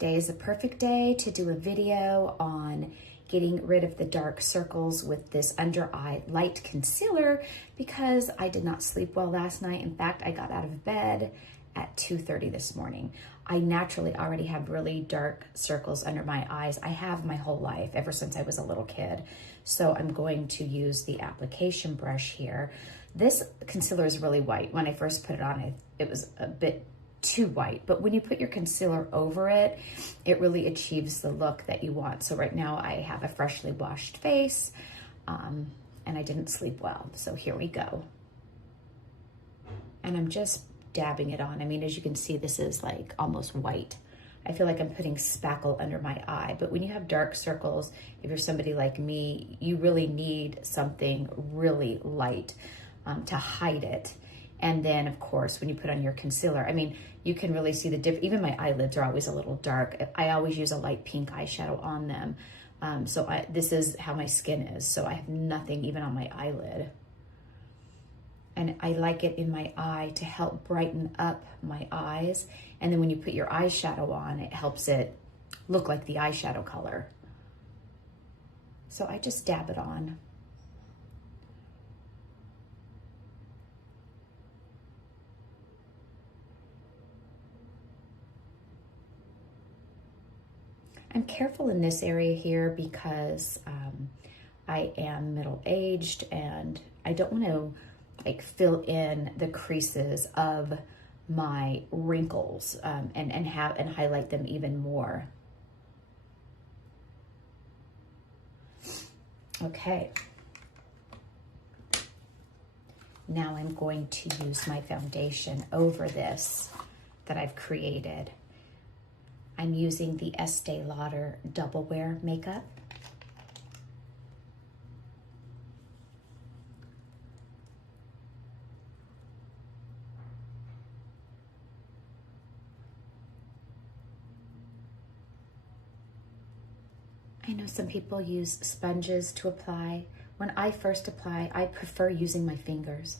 Today is a perfect day to do a video on getting rid of the dark circles with this under eye light concealer because I did not sleep well last night. In fact, I got out of bed at 2:30 this morning. I naturally already have really dark circles under my eyes. I have my whole life, ever since I was a little kid. So I'm going to use the application brush here. This concealer is really white. When I first put it on, it was a bit too white, but when you put your concealer over it, it really achieves the look that you want. So right now I have a freshly washed face, and I didn't sleep well. So here we go. And I'm just dabbing it on. I mean, as you can see, this is like almost white. I feel like I'm putting spackle under my eye, but when you have dark circles, if you're somebody like me, you really need something really light to hide it. And then, of course, when you put on your concealer, I mean, you can really see the difference. Even my eyelids are always a little dark. I always use a light pink eyeshadow on them. This is how my skin is. So I have nothing even on my eyelid. And I like it in my eye to help brighten up my eyes. And then when you put your eyeshadow on, it helps it look like the eyeshadow color. So I just dab it on. I'm careful in this area here because I am middle-aged and I don't want to like fill in the creases of my wrinkles and highlight them even more. Okay. Now I'm going to use my foundation over this that I've created. I'm using the Estee Lauder Double Wear makeup. I know some people use sponges to apply. When I first apply, I prefer using my fingers.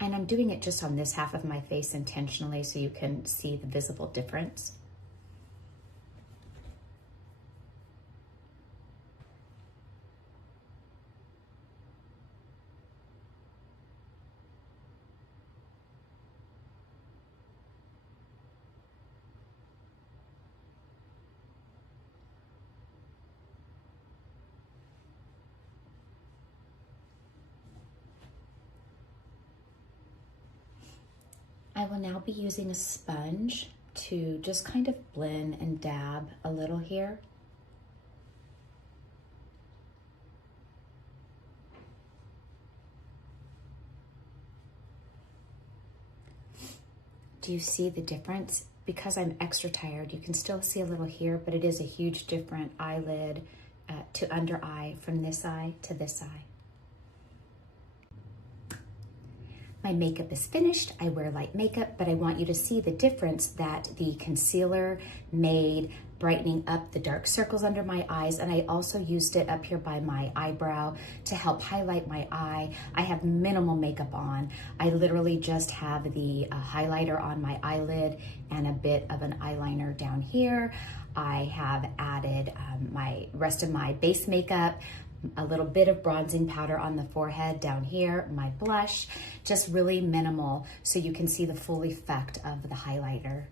And I'm doing it just on this half of my face intentionally so you can see the visible difference. I will now be using a sponge to just kind of blend and dab a little here. Do you see the difference? Because I'm extra tired, you can still see a little here, but it is a huge different eyelid to under eye from this eye to this eye. My makeup is finished. I wear light makeup, but I want you to see the difference that the concealer made, brightening up the dark circles under my eyes. And I also used it up here by my eyebrow to help highlight my eye. I have minimal makeup on. I literally just have the highlighter on my eyelid and a bit of an eyeliner down here. I have added my rest of my base makeup, a little bit of bronzing powder on the forehead down here, my blush, just really minimal so you can see the full effect of the highlighter.